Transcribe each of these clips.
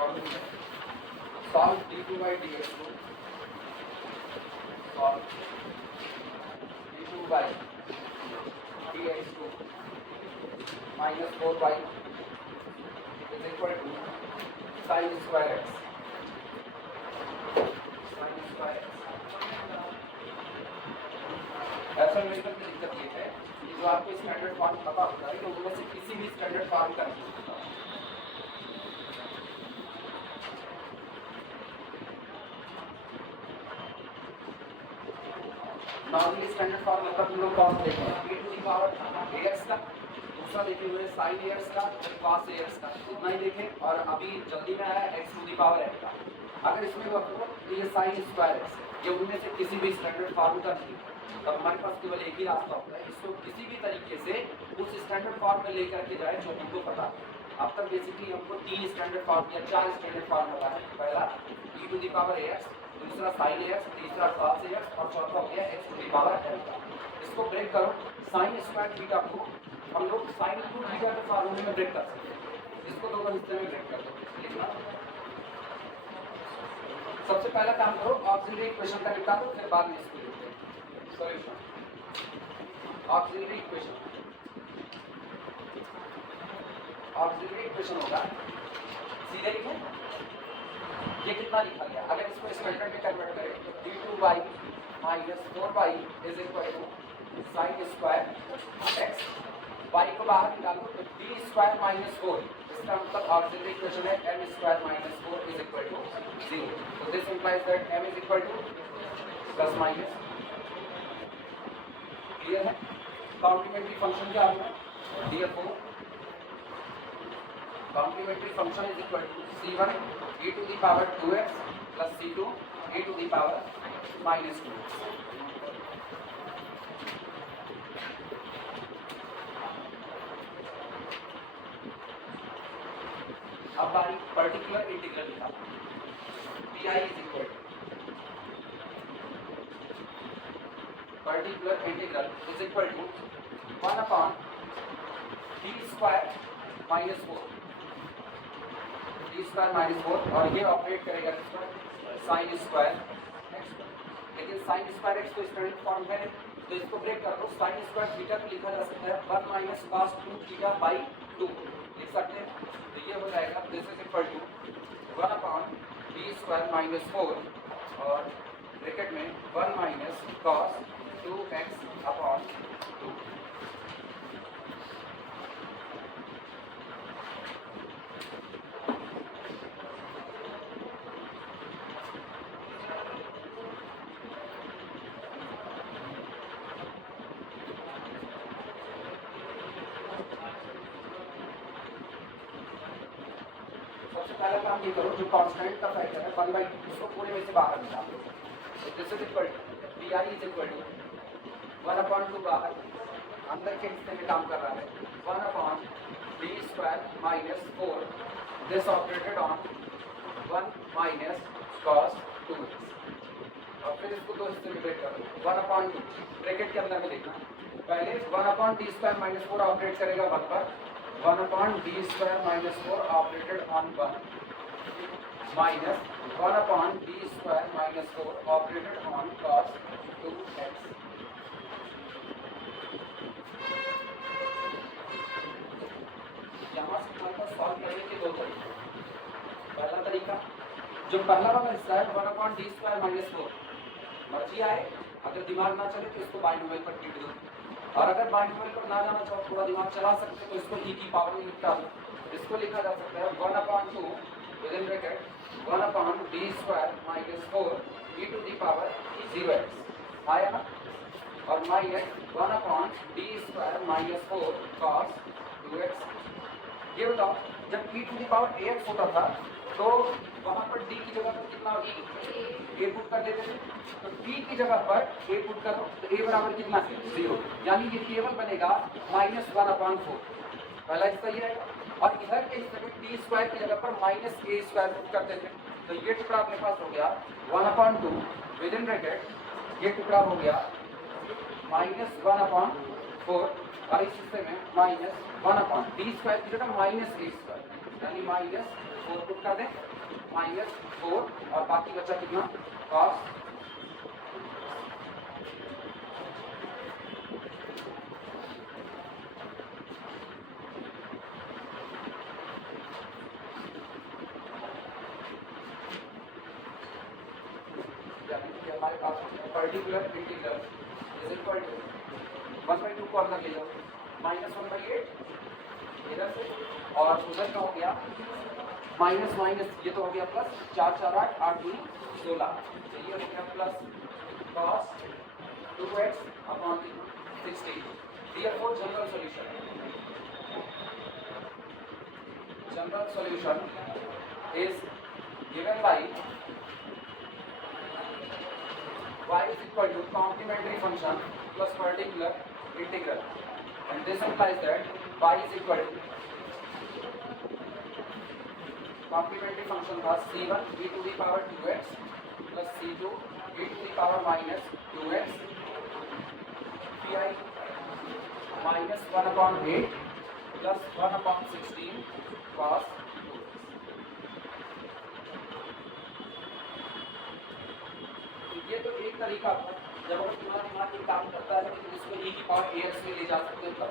solve d2 by dx2, solve d2 by dx2 minus 4y is equal to sin square x, sin square x। ऐसा numerical की दिक्कत ये है कि जो आपको स्टैंडर्ड फॉर्म पता होता है तो उनमें से किसी भी स्टैंडर्ड फॉर्म का नहीं होता। नॉर्मली स्टैंडर्ड फॉर्म मतलब हम लोग कौन देखें e to the power ax का, दूसरा देखे हुए sin ax का, cos ax का, इतना ही देखें। और अभी जल्दी में आया x to the power n का। अगर इसमें रखो तो ये sin स्क्वायर x है, ये उनमें से किसी भी स्टैंडर्ड फॉर्म का नहीं है। तब हमारे पास केवल एक ही रास्ता होता है, इसको किसी भी तरीके से उस स्टैंडर्ड फॉर्म में लेकर के जाए जो हमको पता है। अब तक बेसिकली हमको 3 स्टैंडर्ड फॉर्म या 4 स्टैंडर्ड फॉर्म पता है। पहला e to the power ax, दूसरा sin ax, तीसरा cos ax और चौथा हो गया x to the power n का। इसको ब्रेक करो, sin स्क्वायर थीटा को हम लोग sin टू थीटा के फॉर्मूले में ब्रेक कर सकते हैं। इसको दो हिस्से में ब्रेक कर दो। लिखना, सबसे पहला काम करो ऑक्सिलरी इक्वेशन का निकालो, फिर बाद में इसको लिखते हैं। Solution auxiliary equation, auxiliary equation होगा सीधे लिखें। ये कितना लिखा गया, अगर इसको स्क्वायर में कन्वर्ट करें तो d2y minus 4y is equal to sin square x, y को बाहर निकालो तो d स्क्वायर माइनस 4, इसका मतलब ऑक्सिलरी इक्वेशन है m square minus 4 is equal to 0। तो this implies that m is equal to plus minus. Clear है? Complementary function क्या होगा, therefore complementary function is equal to c1 e to the power 2x plus c2 e to the power minus 2x। अब बारी particular integral लिखा, pi is equal to particular integral is equal to 1 upon d square minus 4, d square minus 4, और ये operate करेगा sin square x। लेकिन sin square x तो standard form है, तो इसको ब्रेक कर दो। sin स्क्वायर थीटा को लिखा जा सकता है 1 माइनस cos 2 थीटा बाई 2 लिख सकते हैं। तो ये हो जाएगा this is equal to 1 upon d square minus 4 और ब्रैकेट में 1 माइनस cos 2x अपॉन 2। पहला काम ये करो, जो कांस्टेंट का फैक्टर है 1/2 उसको पूरे में से बाहर निकालो। तो this is equal to pi is equal to 1/2 बाहर, अंदर के हिस्से में काम कर रहा है 1 upon d square minus 4, this operated on 1 minus cos 2x। और फिर इसको दो हिस्से में ब्रेक कर दो, 1/2 ब्रैकेट के अंदर में देखना, पहले 1 upon d square minus 4 operate करेगा 1 पर, 1 upon d square minus 4 operated on 1 minus 1 upon d square minus 4 operated on cos 2x। यहाँ से हमारे पास सॉल्व करने के दो तरीके। पहला तरीका, जो पहला वाला हिस्सा है 1 अपॉन d स्क्वायर माइनस 4, मर्जी आए, अगर दिमाग ना चले तो इसको बाइनोमियल पर टिक दो, और अगर बाइनोमियल पर ना जाना चाहो, थोड़ा दिमाग चला सकते तो इसको e की पावर में निपटा दो। इसको लिखा जा सकता है 1/2 within bracket 1 upon d square minus 4 e to the power 0x आया ना, और minus 1 upon d square minus 4 cos 2x। ये बताओ, जब e to the power ax होता था तो वहाँ पर d की जगह पर कितना a पुट कर देते थे, तो t की जगह पर a पुट करो तो a बराबर कितना है 0, यानी ये केवल बनेगा -1/4। पहला हिस्सा ये रहेगा, और इधर के हिस्से में t स्क्वायर की जगह पर -a स्क्वायर पुट करते थे, तो ये टुकड़ा अपने पास हो गया 1/2 विदिन ब्रैकेट, ये टुकड़ा हो गया -1/4, और इस हिस्से में -1/d स्क्वायर की जगह -a स्क्वायर। यानी -4 पुट कर दें, -4 और बाकी बचा कितना cos हमारे पास particular integral is equal to 1/2 को अंदर ले जाओ, -1/8 इधर से और उधर का हो गया माइनस माइनस, ये तो हो गया प्लस, 4 4 8 8 2 16, तो ये हो गया plus cos 2x upon 16। Therefore general solution is given by y is equal to complementary function plus particular integral, and this implies that y is equal to complementary function का c1 e to the power 2x plus c2 e to the power minus 2x pi minus 1/8 plus 1/16 cos 2x। ये तो एक तरीका था, जब अगर तुम्हारा दिमाग ये काम करता है तो इसको e की पावर ax में ले जा सकते हो।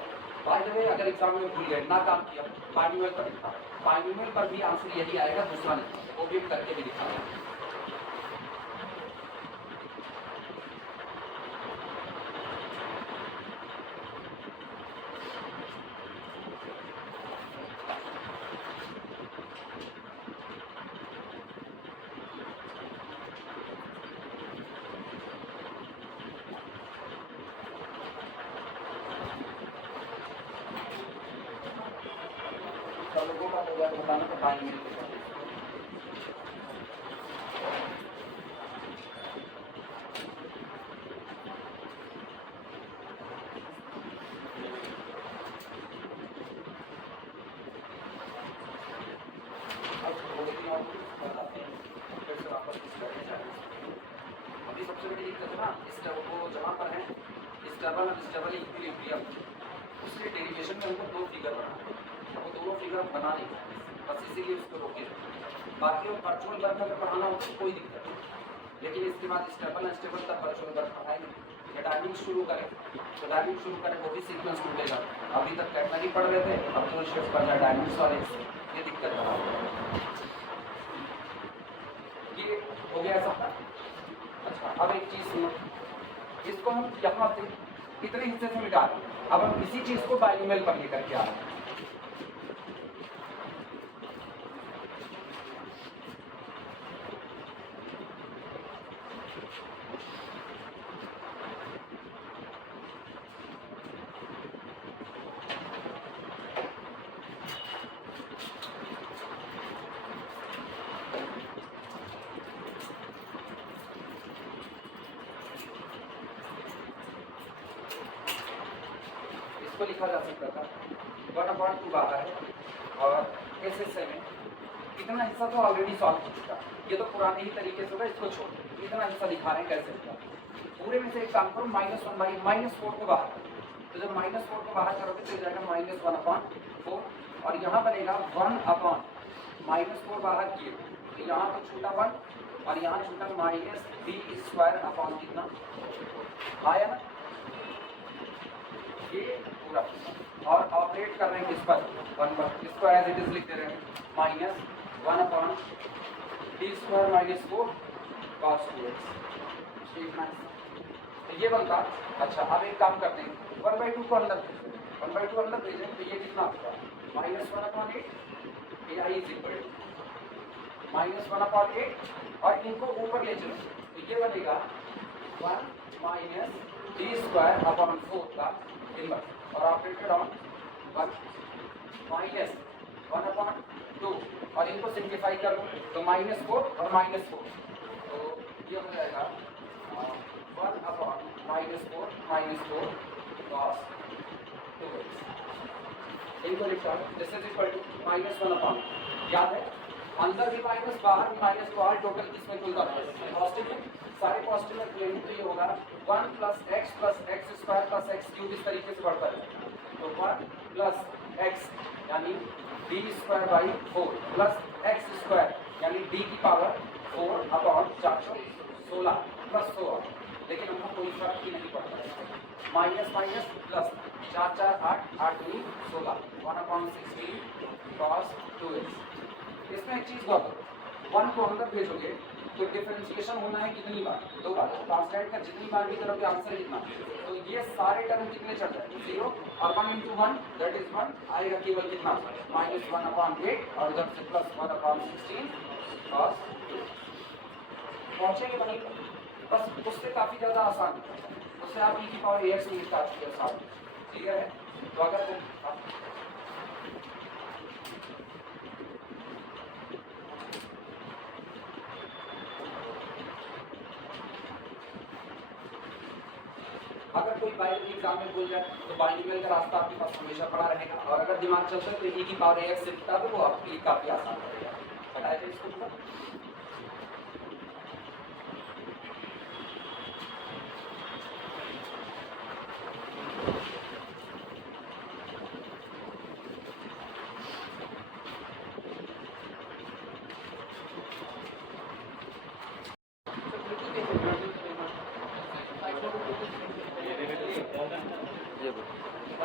बाय द वे अगर एग्जाम में भूल गए, ना काम किया, बाइनोमियल पर लिखा, बाइनोमियल पर भी आंसर यही आएगा, दूसरा नहीं, वो भी करके भी दिखाया। सब लोगों का हो गया बताना तो बाइनोमियल के बारे में। अभी सबसे बड़ी दिक्कत है ना, वो जहाँ पर है स्टेबल इक्विलिब्रियम, उसके डेरिवेशन में हमको 2 फिगर बनाना है, वो दोनों फिगर बना नहीं है, बस इसीलिए उसको रोके। बाकी और वर्चुअल वर्क अगर पढ़ाना हो तो कोई दिक्कत नहीं, लेकिन इसके बाद स्टेबल अनस्टेबल तक वर्चुअल वर्क पढ़ाएंगे। या टाइमिंग शुरू करें तो टाइमिंग शुरू करें वो भी सीक्वेंस टूटेगा। अभी तक कैटनरी पढ़ रहे थे, अब तो शिफ्ट कर जाए डायमिंग्स वाले, ये दिक्कत बना। ये हो गया सबका। अच्छा, अब एक चीज़ सुनो, इसको हम यहाँ से कितने हिस्से से मिटा रहे हैं, अब हम इसी चीज़ को बाइनोमियल पर लेकर के आ रहे हैं। इसको लिखा जा सकता था 1/2 बाहर है और इस हिस्से में इतना हिस्सा तो ऑलरेडी सॉल्व हो चुका, ये तो पुराने ही तरीके से होगा, इसको छोड़ इतना हिस्सा दिखा रहे हैं कैसे होगा। पूरे में से एक काम करो, -4 को बाहर, तो जब -4 को बाहर करोगे तो जाएगा -1/4 और यहाँ बनेगा 1/-4 बाहर किए तो यहाँ तो छूटा 1 और यहाँ छूटा -d² अपॉन कितना आया ना, ये पूरा। और ऑपरेट कर रहे हैं किस पर, 1 पर, इसको एज इट इज लिख दे रहे हैं -1/d² -4 cos 2x। ठीक है, तो ये बनता। अच्छा, अब एक काम करते हैं, 1/2 को अंदर भेजें, 1/2 अंदर भेजें तो ये कितना होगा -1/8 ai इज इक्वल टू -1/8 और इनको ऊपर ले चलो तो ये बनेगा 1 -d² का इनवर्स और ऑपरेटेड ऑन 1 -1/2 और इनको सिंप्लीफाई कर लो तो -4 और -4, तो ये हो जाएगा 1/-4 cos 2x। इनको लिखा दिस इज इक्वल टू -1/, याद है अंदर भी माइनस बाहर भी माइनस, तो ऑल टोटल किसमें खुलता है पॉजिटिव में, सारे पॉजिटिव में खुलेंगे तो ये होगा 1 + x + x² + x³ इस तरीके से बढ़ता है, तो 1 + x यानी D square by 4 plus x square यानी डी की पावर 4 अपॉन 416 प्लस 16, लेकिन हमको कोई फर्क ही नहीं पड़ता। Minus minus plus 4 4 8 8 2 16 1/16 cos 2x। इसमें एक चीज़ बात 1 को अंदर भेजोगे तो डिफरेंशिएशन होना है कितनी बार? 2 बार। कांस्टेंट का जितनी बार भी करोगे आंसर कितना? तो ये सारे टर्म कितने चढ़ जाए? 0 और 1 × 1 दैट इज 1 आएगा केवल कितना? -1/8 और इधर से प्लस 1/16 cos 2। पहुंचेंगे वहीं पर, बस उससे काफ़ी ज़्यादा आसान है। उससे आप e की पावर ax में स्टार्ट किया साथ, क्लियर है? तो अगर अगर कोई बाइनरी एग्जाम में भूल जाए तो बाइनरी का रास्ता आपके पास हमेशा पड़ा रहेगा, और अगर दिमाग चलता है तो e की पावर ax से बता दो, वो आपके लिए काफ़ी आसान रहेगा। बताया इसको पूरा।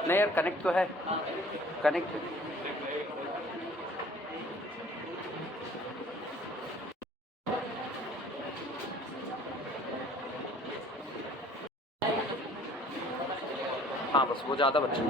नहीं यार, कनेक्ट तो है, कनेक्ट है। हाँ बस वो ज़्यादा बच्चे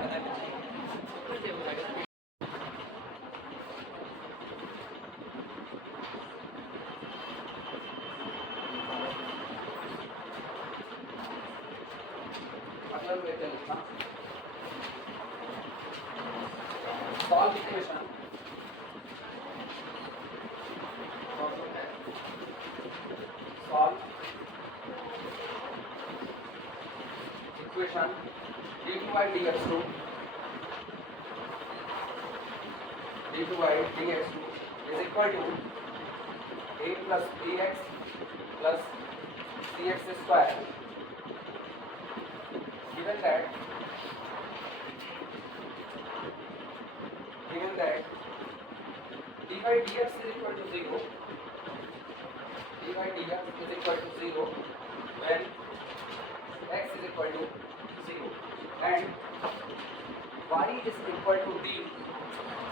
solve equation d2 by dx2 is equal to a plus bx plus cx square, given that dy dx is equal to 0, dy dx is equal to 0 when x is equal to 0 and y is equal to d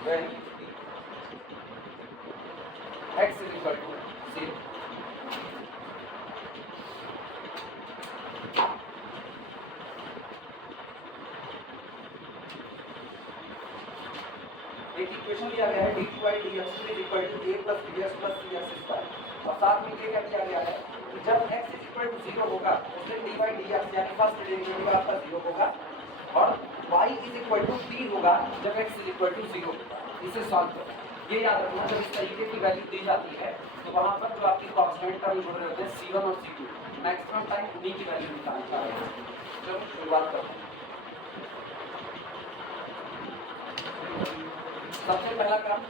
when x is equal to 0। एक equation दिया गया है d2 by dx2 is equal to a plus bx plus cx square, और साथ में क्या किया गया है कि जब x is equal to 0 होगा उस दिन dy dx यानी फर्स्ट डेरिवेटिव आपका 0 होगा, और y is equal to t होगा जब x is equal to 0 होगा। इसे सॉल्व करो। ये याद रखना, जब इस तरीके की वैल्यू दी जाती है तो वहाँ पर जो आपकी कांस्टेंट टर्म जुड़ रहे होते हैं c1 और c2, मैक्सिमम टाइम उन्हीं की वैल्यू निकालनी चाहिए। चलो शुरुआत करते हैं। सबसे पहला काम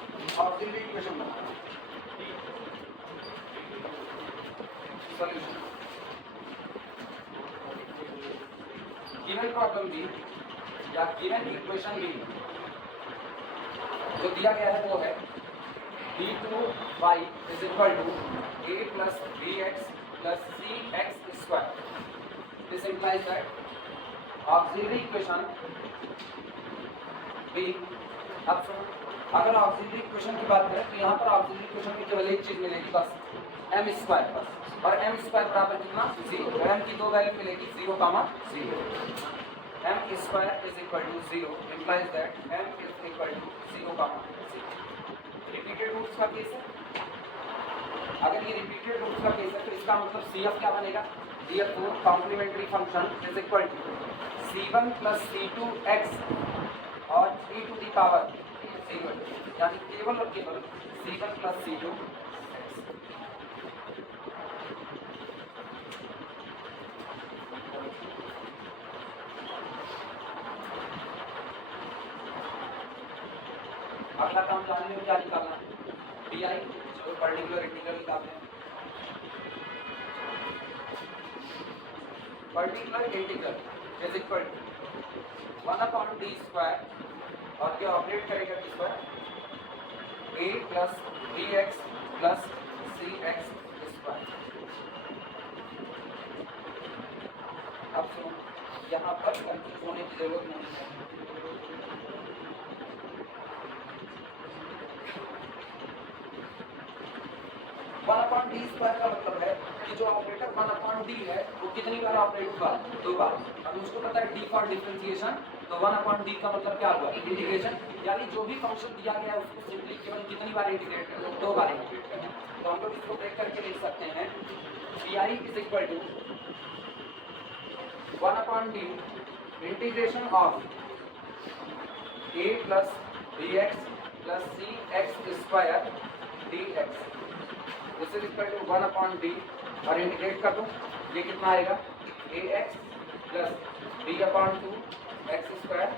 ऑक्सिलरी इक्वेशन बनाना। सॉल्यूशन गिवन प्रॉब्लम भी या गिवन इक्वेशन भी जो दिया गया है वो है d2y is equal to a plus bx plus cx square। This implies that auxiliary equation भी, अब सुनो, अगर ऑक्सिलरी इक्वेशन की बात करें तो यहाँ पर ऑक्सिलरी इक्वेशन में केवल एक चीज मिलेगी बस, m स्क्वायर बस, और m स्क्वायर बराबर कितना? 0। m की दो वैल्यू मिलेगी 0, 0। m square is equal to 0 implies that m is equal to 0, 0। Repeated roots का केस है। अगर ये रिपीटेड रूट्स का केस है तो इसका मतलब CF क्या बनेगा? CF complementary function is equal to c1 plus c2x और e टू दी पावर 0, यानी केवल और केवल c1 प्लस c2। अगला काम जानने में क्या निकालना है? pi, चलो पर्टिकुलर इंटीग्रल निकालते हैं। Particular integral is equal to 1/d square, और क्या ऑपरेट करेगा किस पर? a plus B x plus C x square. अब सुनो, यहाँ पर कंफ्यूज होने की जरूरत नहीं है। वन अपॉन डी स्क्वायर का मतलब है कि जो ऑपरेटर वन अपॉन डी है वो कितनी बार ऑपरेट हुआ, 2 बार। अब उसको पता है डी फॉर डिफरेंशिएशन, तो वन अपॉन डी का मतलब क्या हुआ, इंटीग्रेशन, यानी जो भी फंक्शन दिया गया है उसको सिंपली केवल कितनी बार इंटीग्रेट करना, 2 बार इंटीग्रेट करना। तो हम लोग इसको ब्रेक करके लिख सकते हैं pi is equal to one upon D integration of a plus B x plus C x square D x. This is equal to 1 upon D और इंटीग्रेट कर दूं, ये कितना आएगा, A x plus B upon 2 x square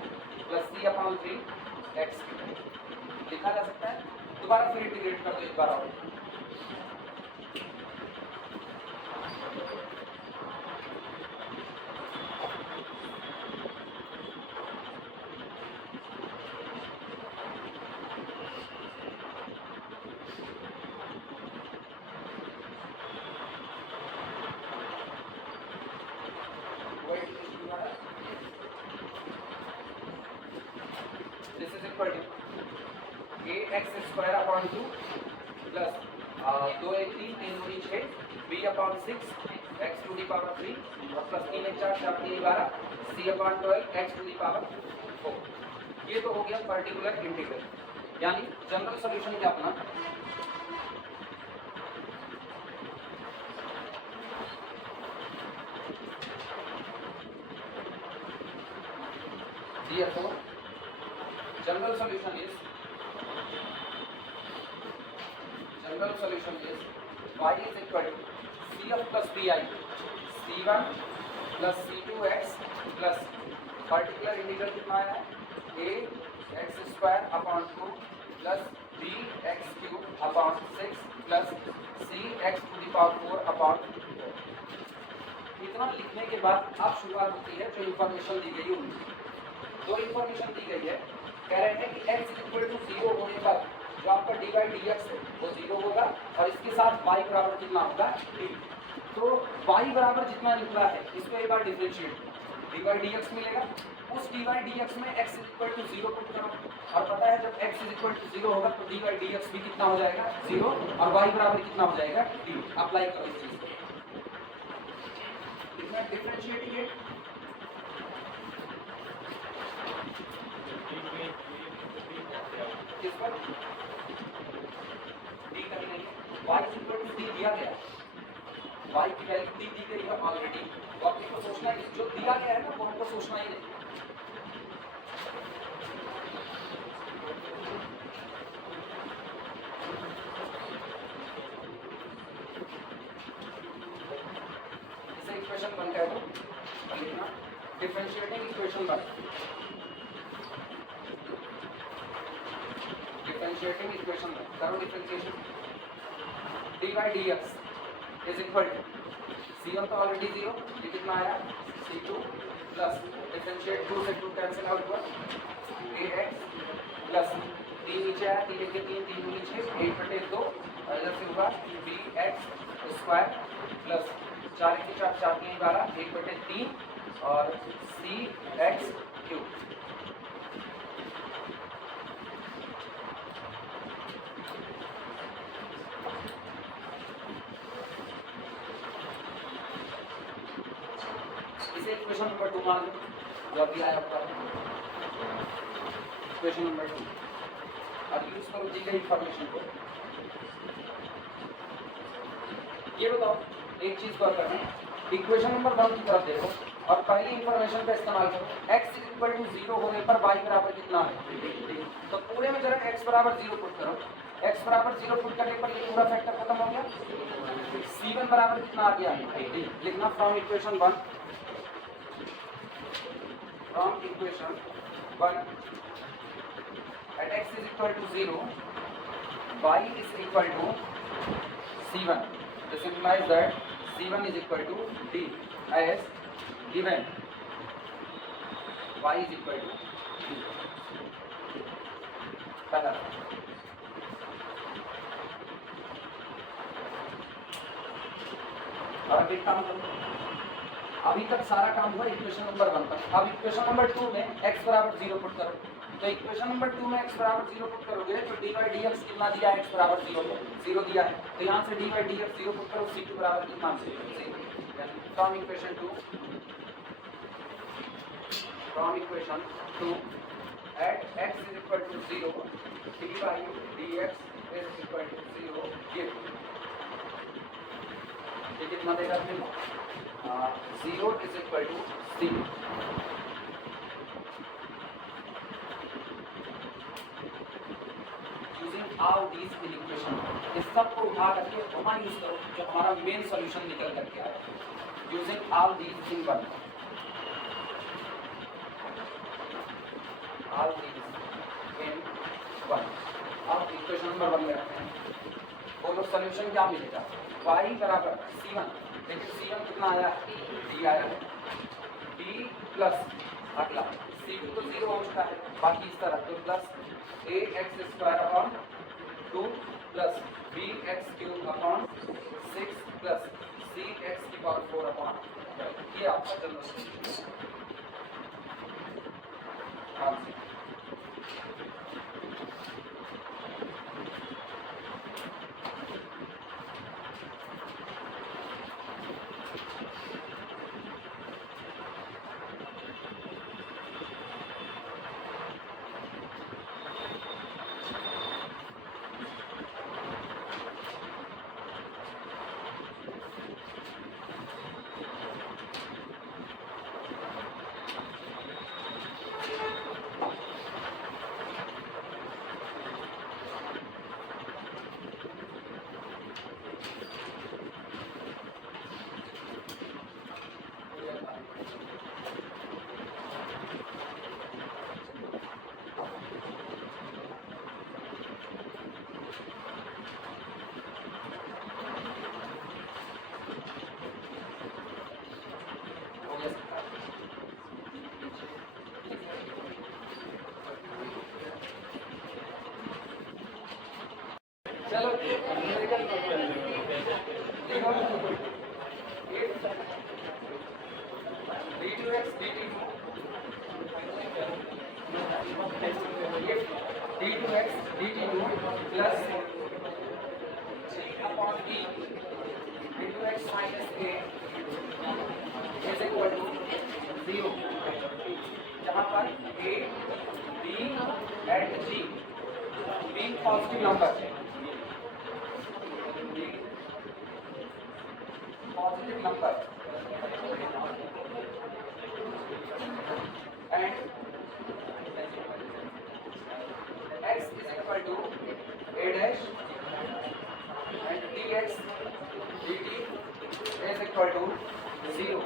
plus C upon 3 x लिखा जा सकता है। दोबारा फिर इंटीग्रेट कर दो एक बार और, this is equal to A x square upon 2 plus 2 एक 3 3 दूनी 6 B upon 6 x to the power 3 और प्लस 3 एक 4 4 3 12 C upon 12 x to the power 4। ये तो हो गया पर्टिकुलर इंटीग्रल, यानी जनरल सॉल्यूशन क्या अपना, therefore general solution is y is equal to cf plus pi c1 plus c2x plus particular integral कितना है a x square upon 2 plus b x cube upon 6 plus c x to the power 4 upon 4। इतना लिखने के बाद अब शुरुआत होती है जो इंफॉर्मेशन दी गई उनकी। दो इंफॉर्मेशन दी गई है, कह रहे हैं कि x इक्वल टू 0 होने पर जो आपका dy dx है वो 0 होगा और इसके साथ y बराबर कितना होगा d। तो y बराबर जितना निकला है इसको एक बार डिफरेंशिएट, dy dx मिलेगा, उस dy dx में x इक्वल टू 0 पुट करो और पता है जब x इक्वल टू 0 होगा तो dy dx भी कितना हो जाएगा 0 और y बराबर कितना हो जाएगा d। अप्लाई करो इस चीज को, इसमें डिफरेंशिएटिंग किस पर d कहीं नहीं, y इक्वल टू d दिया गया, y की वैल्यू d दी गई है ऑलरेडी, तो आपको को सोचना है जो दिया गया है ना वो हमको सोचना ही नहीं। इसे इक्वेशन 1 कह दो, लिखना डिफरेंशिएटिंग इक्वेशन 1, डिफरेंशिएटिंग इक्वेशन 1 करो differentiation, dy dx is equal to c1 तो ऑलरेडी 0, ये कितना आया c2 प्लस डिफरेंशिएट 2 से 2 कैंसिल आउट हुआ ax प्लस 3 नीचे आया 3 के 3 3 नीचे 1/2 और इधर से होगा bx स्क्वायर प्लस 4 के 4 4 के 12 1/3 और cx क्यूब। इक्वेशन नंबर 2 मान लो जो अभी आया आपका इक्वेशन नंबर 2, अब यूज करो दी गई इंफॉर्मेशन को। ये बताओ एक चीज को करना है, इक्वेशन नंबर 1 की तरफ देखो और पहली इंफॉर्मेशन का इस्तेमाल करो, x इक्वल टू 0 होने पर y बराबर कितना है, तो पूरे में जरा x बराबर 0 पुट करो, x बराबर 0 पुट करने पर ये पूरा फैक्टर खत्म हो गया, c1 बराबर कितना आ गया, लिखना from equation 1, from equation 1 at x is equal to 0 y is equal to c1, this implies that c1 is equal to d as given y is equal to d। पहला और अब एक काम करो, अभी तक सारा काम हुआ इक्वेशन नंबर 1 तक। अब इक्वेशन नंबर 2 में x बराबर 0 पुट करो। तो इक्वेशन नंबर 2 में x बराबर 0 पुट करोगे तो dy dx कितना दिया है, x बराबर 0 दिया है, तो यहाँ से dy dx 0 पुट करो, c2 बराबर कितना 0। From equation 2 at x is equal to 0 dy dx is equal to 0 ये कितना देगा फिर 0 is equal to c। Using all these equation, इस सब को उठा करके वहाँ यूज करो जो हमारा मेन सॉल्यूशन निकल करके आया। Using all these in one, all these in one. अब इक्वेशन नंबर 1 में रखते हैं, बोलो सॉल्यूशन क्या मिलेगा, y बराबर c1, देखिए c1 कितना आया, d आया है, d प्लस अगला c2 तो 0 हो चुका है, बाकी इस तरह तो plus ax square upon 2 plus bx cube upon 6 plus cx की पावर 4 अपॉन 12। ये आपका जनरल सॉल्यूशन है। चलो numerical d2x dt2 d2x dt2 plus g upon e d2x minus a is equal to 0, जहाँ पर a b and g being positive number है, positive number and x is equal to a dash and dx dt is equal to 0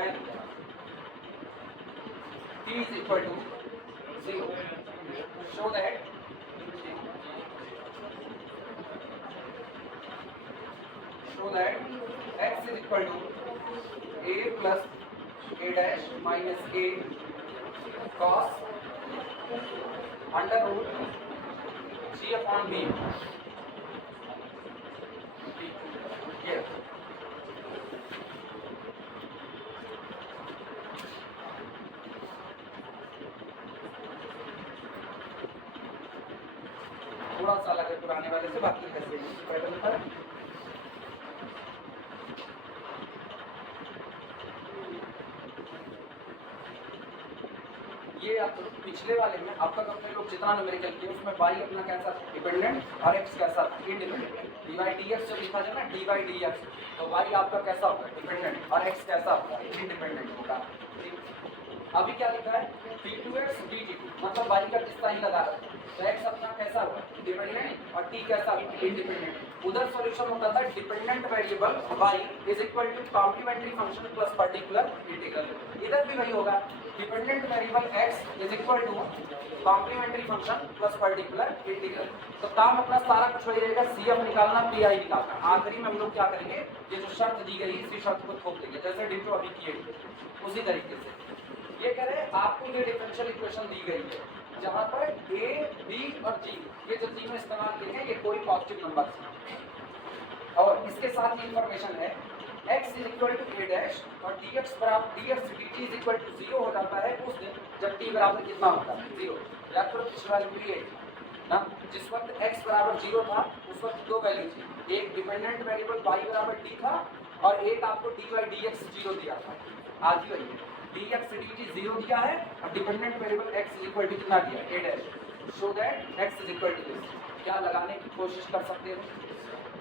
and t is equal to 0. Show that x is equal to a plus a dash minus a cos under root g upon b here. थोड़ा सा अलग है पुराने वाले से, बाकी कैसे pattern पर ये आप पिछले वाले में आपका अपने लोग जितना न्यूमेरिकल किए उसमें y अपना कैसा डिपेंडेंट और x कैसा इंडिपेंडेंट। dy dx जब लिखा जाए ना dy dx तो y आपका कैसा होगा डिपेंडेंट और x कैसा होगा इंडिपेंडेंट होगा। अभी क्या लिखा है d2x dt2 मतलब y का किस्सा ही लगा रहा है, तो x अपना कैसा होगा डिपेंडेंट और t कैसा इंडिपेंडेंट। उधर सॉल्यूशन होता था dependent variable y is equal to complementary function plus particular integral, इधर भी वही होगा dependent variable x is equal to complementary function plus particular integral. तो काम अपना सारा कुछ वही रहेगा, सी एफ निकालना पी आई निकालना। आखिरी में हम लोग क्या करेंगे, ये जो शर्त दी गई इसी शर्त को थोप देंगे जैसे डिटो अभी किए उसी तरीके से। ये कह रहे आपको ये डिफरेंशियल इक्वेशन दी गई है जहाँ पर a, b और g ये जो तीनों इस्तेमाल किए हैं ये कोई पॉजिटिव नंबर है और इसके साथ ही इंफॉर्मेशन है x is equal to a dash और dx बराबर dx dt is equal to 0 हो जाता है उस दिन जब t बराबर कितना होता है 0। याद करो पिछली वाली भी ये ना, जिस वक्त x बराबर 0 था उस वक्त दो वैल्यू थी, एक डिपेंडेंट वेरिएबल y बराबर t था और एक आपको dy dx 0 दिया था। आज भी वही है, dx dt 0 दिया है और dependent variable x is equal to कितना दिया a dash, so that x is equal to this. क्या लगाने की कोशिश कर सकते हो,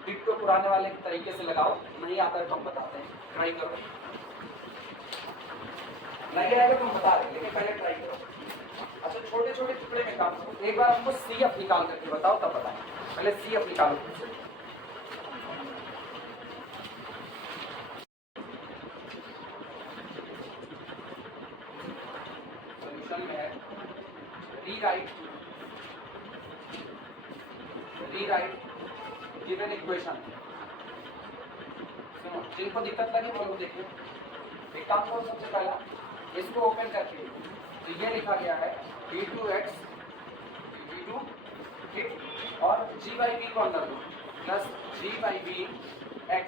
बिट को पुराने वाले तरीके से लगाओ, नहीं आता है तो हम बताते हैं, ट्राई करो, नहीं आएगा तो हम बता रहे लेकिन पहले ट्राई करो। अच्छा छोटे छोटे टुकड़े में काम करो, एक बार हमको CF निकाल करके बताओ तब बताएं, पहले CF निकालो। सॉल्यूशन में है रीराइट गिवन इक्वेशन। सुनो जिनको दिक्कत लगी वो लोग देखिए, एक काम करो सबसे पहला इसको ओपन करके, तो ये लिखा गया है d2x d2 ठीक और g/b को अंदर दो प्लस g/b x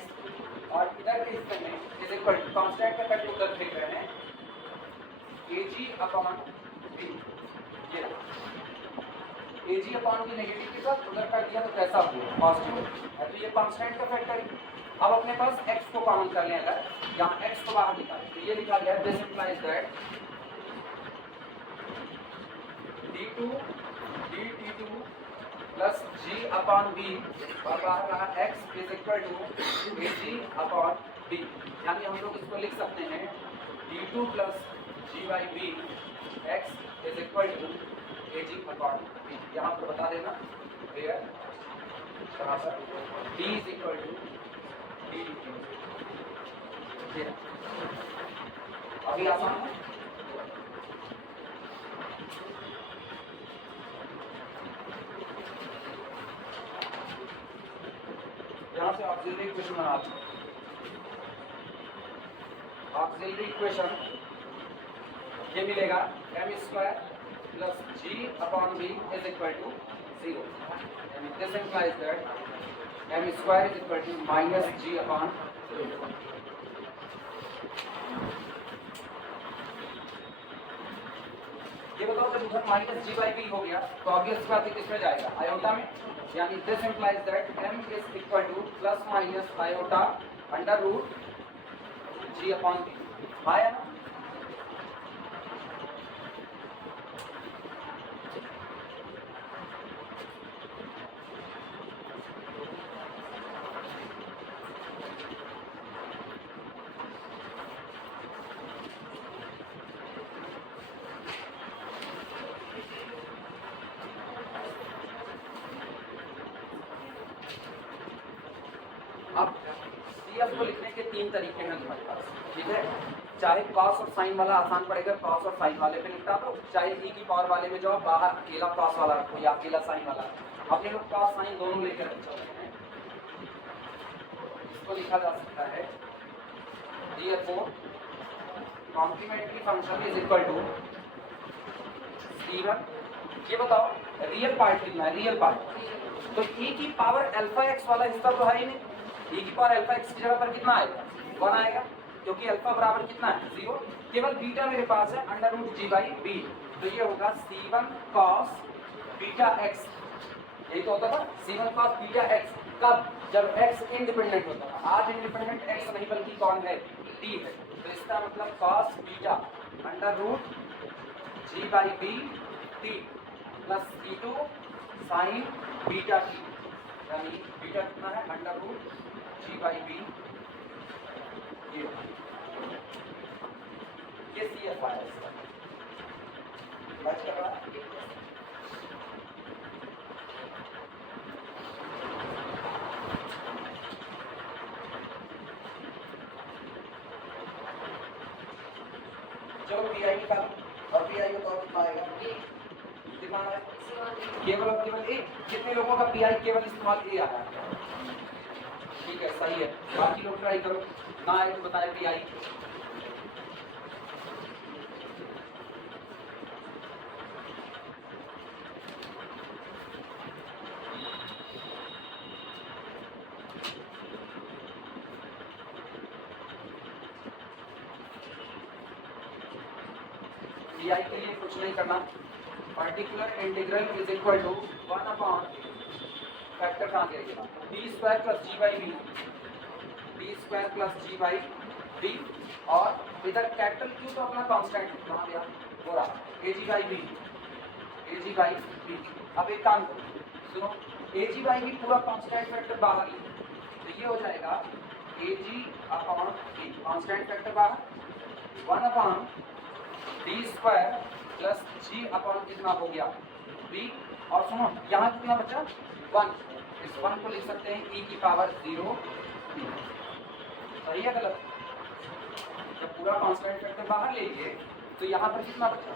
और इधर के हिस्से में इज इक्वल टू कांस्टेंट का फैक्टर उधर फेंक रहे हैं ag/b। ये ag/b नेगेटिव के साथ उधर कर दिया तो कैसा हुआ पॉजिटिव, तो ये कांस्टेंट का फैक्टर है। अब अपने पास x को कॉमन कर लें, अगर यहाँ x को बाहर निकालें तो ये लिखा गया है this implies that d2 dt2 plus g/b और बाहर रहा x is equal to ag/b, यानी हम लोग इसको लिख सकते हैं d2 plus g/b x is equal to ag/b। यहाँ पर बता देना वेयर कहाँ पर b is equal to dt। अभी आसान है, यहाँ से ऑक्सिलरी इक्वेशन बनाते हैं। ऑक्सिलरी इक्वेशन ये मिलेगा m² plus g/b is equal to 0, यानी this implies that m² is equal to minus g/0। ये बताओ जब उधर माइनस g/b हो गया तो ऑब्वियस बात है किसमें जाएगा आयोटा में, यानी this implies that m is equal to plus minus iota under root g/b। आया ना, अब CF को लिखने के तीन तरीके हैं तुम्हारे पास, ठीक है। चाहे कॉस और साइन वाला आसान पड़ेगा, कॉस और साइन वाले पे निपटा दो, चाहे e की पावर वाले में जाओ, बाहर अकेला कॉस वाला रखो या अकेला साइन वाला, अपने लोग कॉस साइन दोनों लेकर चलते हैं। इसको लिखा जा सकता है therefore complementary function is equal to C1। ये बताओ रियल पार्ट कितना है, रियल पार्ट तो e की पावर अल्फा x वाला हिस्सा तो है ही नहीं, e की पावर अल्फा x की जगह पर कितना आएगा 1 आएगा, क्योंकि अल्फा बराबर कितना है 0, केवल बीटा मेरे पास है अंडर रूट g/b, तो ये होगा C1 cos बीटा x। यही तो होता था C1 cos बीटा x, कब जब x इंडिपेंडेंट होता था। आज इंडिपेंडेंट x नहीं बल्कि कौन है t है, तो इसका मतलब cos beta under root g/b t plus C2 sine beta t, यानी बीटा कितना है अंडर रूट g/b। ये CF आया इसका बच कर रहा है। चलो PI निकालो और PI को तो कितना आएगा, कितना है केवल और केवल एक, कितने लोगों का PI केवल इस्तेमाल किया है, ठीक है सही है। बाकी लोग ट्राई करो, ना आए तो बताए PI। DI के लिए कुछ नहीं करना, particular integral is equal to 1 upon factor कहाँ गया D square plus G by B, D square plus G by B, और इधर कैपिटल क्यू तो अपना कांस्टेंट कहाँ गया, हो रहा A G by B, A G by B. अब एक काम करो, सुनो, ए जी बाई बी पूरा कांस्टेंट फैक्टर बाहर ले, तो ये हो जाएगा A G upon B, constant factor बाहर 1 upon D square plus G upon कितना हो गया बी, और सुनो यहाँ कितना बचा 1, इस 1 को लिख सकते हैं e की पावर 0 बी। सही है गलत? जब पूरा कांस्टेंट फैक्टर बाहर ले लिए तो यहाँ पर कितना बचा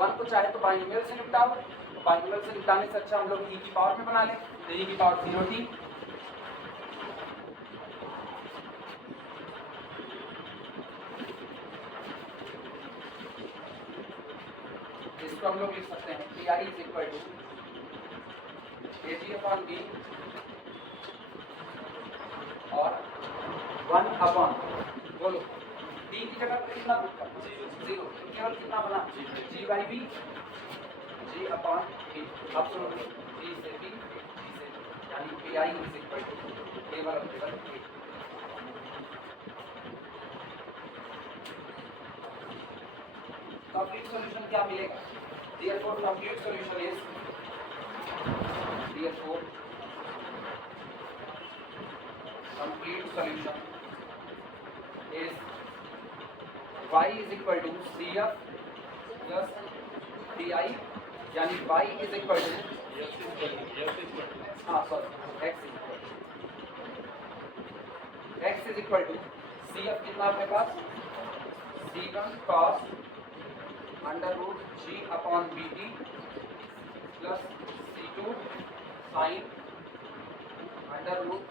1 को चाहे तो बाइनोमियल से निपटाओ, तो बाइनोमियल से निपटाने से अच्छा हम लोग e की पावर में बना लें, तो e की पावर 0 थी, इसको हम लोग लिख सकते हैं pi is equal to A G upon B और 1 अपॉन, बोलो डी की जगह पर कितना पुट करना 0, केवल कितना बना G by B, G upon B. अब सुनो जी से बी, यानी pi इज इक्वल टू केवल और केवल ए। कंप्लीट सॉल्यूशन क्या मिलेगा, therefore complete solution is, therefore complete solution is y is equal to cf plus di, यानी y is equal to हाँ sorry x is equal to cf कितना अपने पास c1 cos under root ji upon B t plus c2 sine under root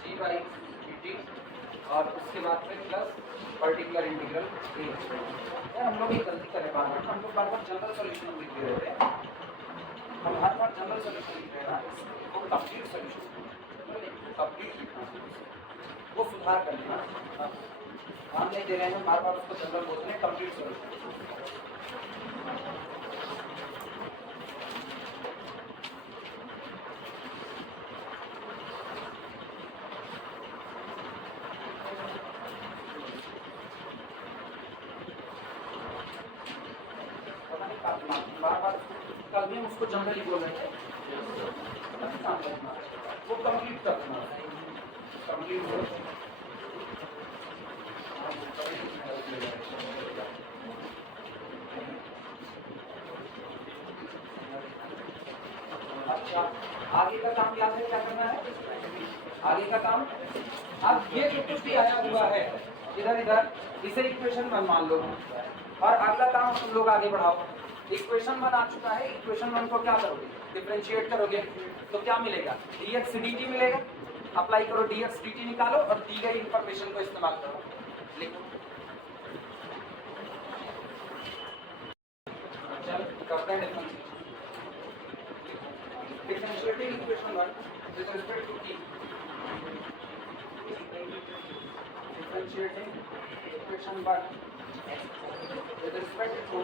ji by b T, और उसके बाद फिर plus particular integral ए। यार हम लोग ये गलती कर रहे हैं, हम लोग बार बार जनरल सॉल्यूशन लिख दे रहे थे, हम हर बार जनरल सॉल्यूशन लिख रहे हैं ना, वो कंप्लीट सॉल्यूशन कंप्लीट लिखना, वो सुधार कर लेना, ध्यान नहीं दे रहे हैं, बार बार उसको जनरल बोलते हैं कंप्लीट सॉल्यूशन। बार-बार कल भी हम उसको जनरली बोल रहे थे, वो कंप्लीट करना, कंप्लीट हो। अच्छा, आगे का काम याद है क्या करना है, आगे का काम, अब ये जो कुछ भी आया हुआ है इधर इधर इसे इक्वेशन 1 मान लो, और अगला काम तुम लोग आगे बढ़ाओ। इक्वेशन 1 आ चुका है, इक्वेशन 1 को क्या करोगे, डिफरेंशिएट करोगे, तो क्या मिलेगा dx dt मिलेगा, अप्लाई करो dx dt निकालो और दी गई इंफॉर्मेशन को इस्तेमाल करो, लिखो। चल करते हैं differentiating equation 1 with respect to t, differentiating equation 1 with respect to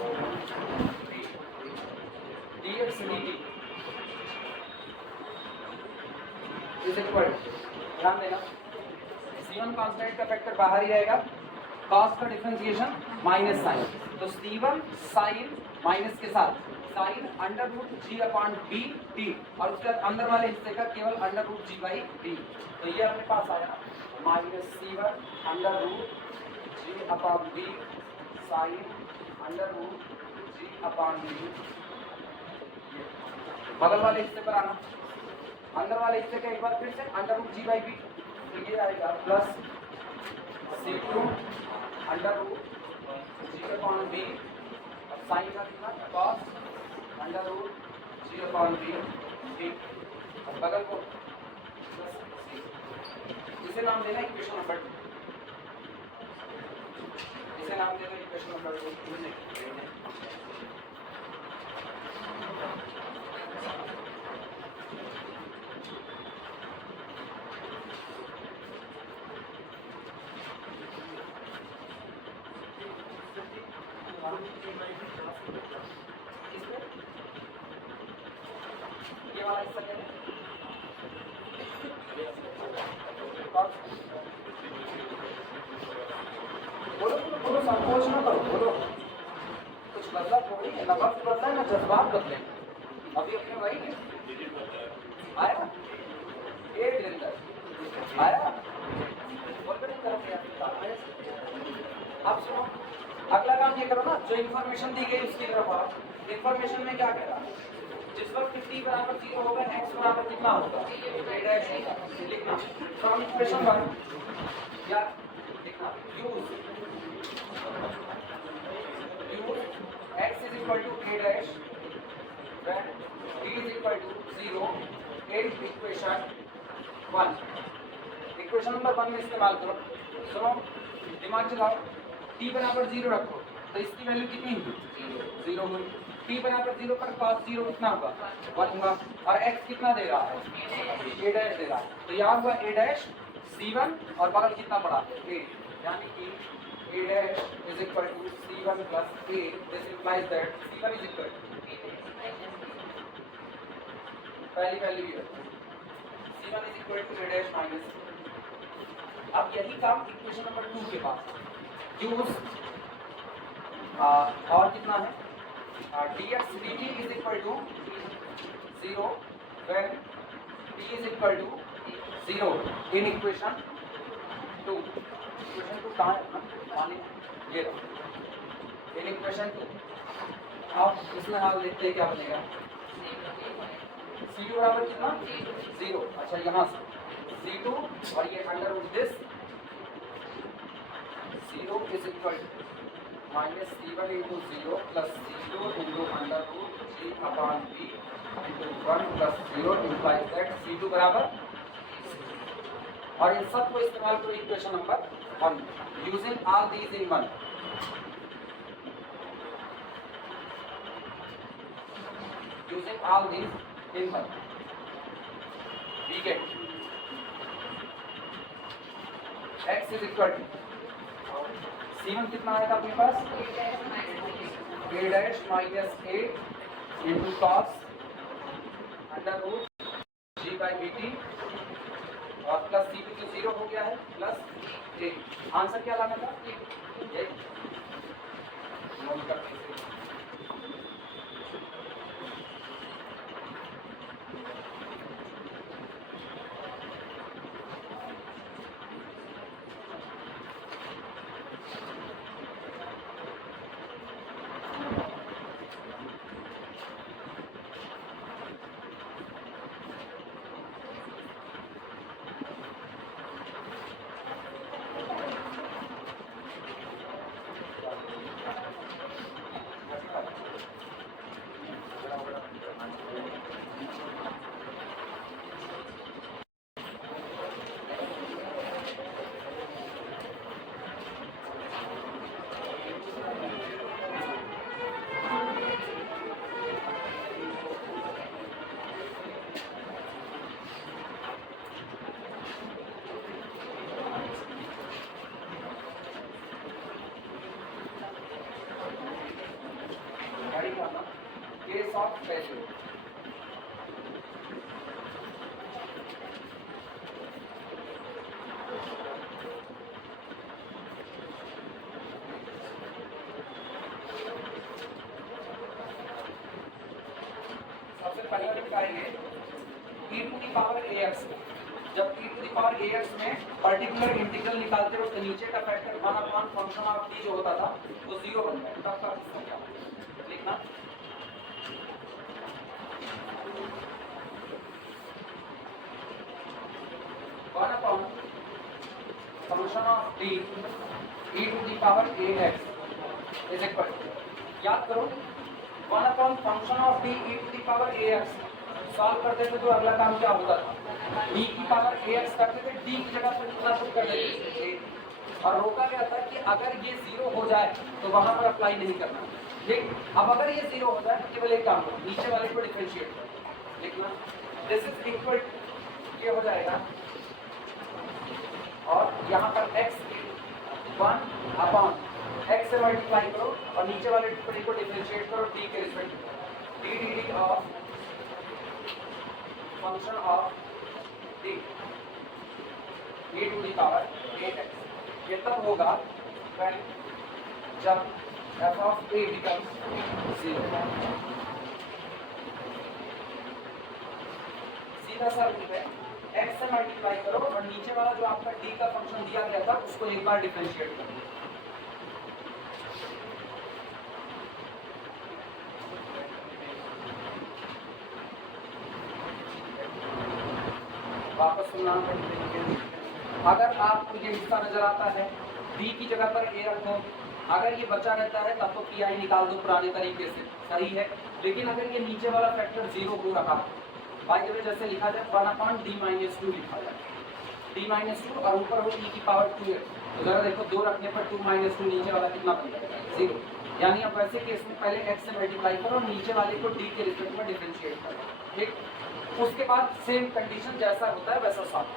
dx dt is equal, ध्यान देना c1 कांस्टेंट का फैक्टर बाहर ही रहेगा, cos का डिफरेंशिएशन माइनस साइन, तो c1 साइन माइनस के साथ साइन अंडर रूट जी अपॉन बी टी, और उसके बाद अंदर वाले हिस्से का केवल under root ji by D, तो ये अपने पास आया माइनस c1 अंडर रूट जी upon B sine under root जी अपॉन डी। बगल वाले हिस्से पर आना, अंदर वाले हिस्से का एक बार फिर से under root ji by b, तो ये आएगा प्लस c2 अंडर रूट जी अपॉन बी, और साइन का कितना cos अंडर रूट जी अपॉन बी डी, और बगल को प्लस c, इसे नाम देना इक्वेशन नंबर 2, इसे नाम देना इक्वेशन नंबर 2। सोच ना करो, बोलो कुछ बदला थोड़ी है ना, वक्त बदला है ना जज्बात बदले। अभी अपने वही है आया ए वीरेंद्र आया बोल भी नहीं करते। अब सुनो अगला काम ये करो ना, जो इन्फॉर्मेशन दी गई उसकी तरफ आओ। इन्फॉर्मेशन में क्या कह रहा है, जिस वक्त t बराबर 0 होगा x बराबर कितना होगा a डैश होगा। लिखना फ्रॉम इक्वेशन 1 या लिखना use x is equal to a dash when t is equal to 0 in equation 1। Equation number 1 में इस्तेमाल करो। सुनो दिमाग चलाओ, t बराबर 0 रखो तो इसकी वैल्यू कितनी होगी 0 होगी। t बराबर 0 पर cos 0 कितना होगा 1 होगा और x कितना दे रहा है a डैश दे रहा है, तो यहाँ हुआ a डैश c1 और बगल कितना पड़ा a, यानी कि a dash is equal to c1 plus a। This implies that c1 is equal to पहली वैल्यू है c1 is equal to a dash minus. अब यही काम इक्वेशन नंबर 2 के पास यूज और कितना है dx dt is equal to 0 when t is equal to 0 in equation 2। equation 2 कहाँ है मानी ये in equation 2। अब इसमें हाल देखते हैं क्या बनेगा c2 बराबर कितना 0। अच्छा यहाँ से c2 और ये under root this 0 is equal to minus c1 into 0 plus c2 into under root g upon b into 1 plus 0 implies that c2 बराबर। और इन सब को इस्तेमाल करो equation number 1 using all these in 1। using all these in 1 we get x is equal to c1 कितना आएगा अपने पास a dash minus a into cos under root g by bt और प्लस c2 तो 0 हो गया है प्लस a। आंसर क्या लाना था ये नोट करते हैं। Case of value सबसे पहले निकालेंगे e to the power ax। जब e to the power ax में पर्टिकुलर इंटीग्रल निकालते हो तो नीचे का factor 1 upon function of t जो होता था वो 0 बन गया। तब का क्या लिखना function of t e to the power ax is equal याद करो 1 upon function of t e to the power ax solve करते थे तो अगला काम क्या होता था d की पावर ax करते थे d की जगह पर कितना पुट कर देते थे और रोका गया था कि अगर ये 0 हो जाए तो वहां पर अप्लाई नहीं करना। ठीक, अब अगर ये 0 हो जाए तो केवल एक काम करो नीचे वाले को डिफरेंशिएट करो। लिखना दिस इज इक्वल ये हो जाएगा और यहाँ पर x 1 अपॉन x से मल्टीप्लाई करो और नीचे वाले टिप्पणी को डिफरेंशिएट करो t के respect d d d of function of t e to the power 8x। ये तब होगा when जब f of a becomes 0। सीधा सा रूल है, x से मल्टीप्लाई करो और नीचे वाला जो आपका d का फंक्शन दिया गया था उसको एक बार डिफरेंशिएट करो। वापस सुनना, अगर आपको ये हिस्सा नजर आता है b की जगह पर a रखो, अगर ये बचा रहता है तब तो pi निकाल दो पुराने तरीके से, सही है। लेकिन अगर ये नीचे वाला फैक्टर 0 हो रहा, बाय द वे जैसे लिखा जाए 1/d-2 लिखा जाए, d-2 और ऊपर हो e की पावर 2x, तो जरा देखो 2 रखने पर 2 - 2 नीचे वाला कितना बन जाएगा, 0। यानी अब वैसे केस में पहले x से मल्टीप्लाई करो और नीचे वाले को d के रिस्पेक्ट में डिफरेंशिएट करो, ठीक। उसके बाद सेम कंडीशन जैसा होता है वैसा सॉल्व।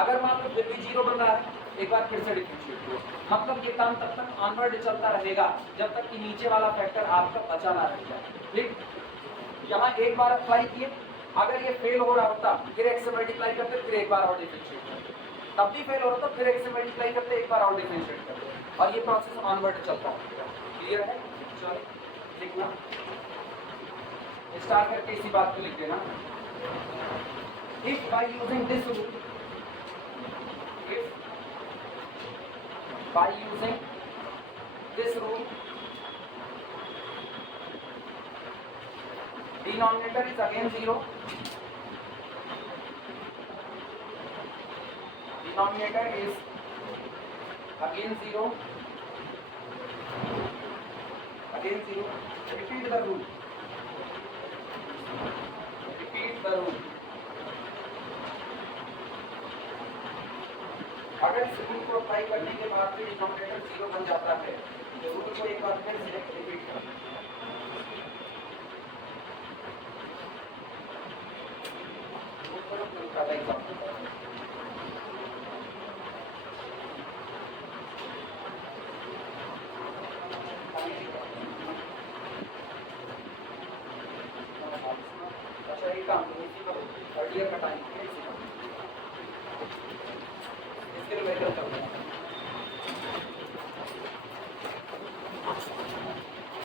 अगर मान लो फिर भी 0 बन रहा है, एक बार फिर से डिफरेंशिएट करो, मतलब ये काम तब तक ऑनवर्ड चलता रहेगा जब तक कि नीचे वाला फैक्टर आपका बचा ना रह जाए, ठीक। यहाँ एक बार अप्लाई किए, अगर ये फेल हो रहा होता फिर x से मल्टीप्लाई करते, फिर एक बार और डिफरेंशिएट करते, तब भी फेल हो रहा था, फिर x से मल्टीप्लाई करते, एक बार और डिफरेंशिएट करते, और ये प्रोसेस ऑनवर्ड चलता रहेगा। क्लियर है? चलो लिखना, स्टार्ट करके इसी बात को लिख देना। If by using this rule, if by using this rule, denominator is again 0, denominator is again 0, again 0, repeat the rule, repeat the rule। अगर इस रूल को अप्लाई करने के बाद फिर डिनोमिनेटर 0 बन जाता है तो रूल को एक बार फिर सिलेक्ट रिपीट करें। रूल को एग्जांपल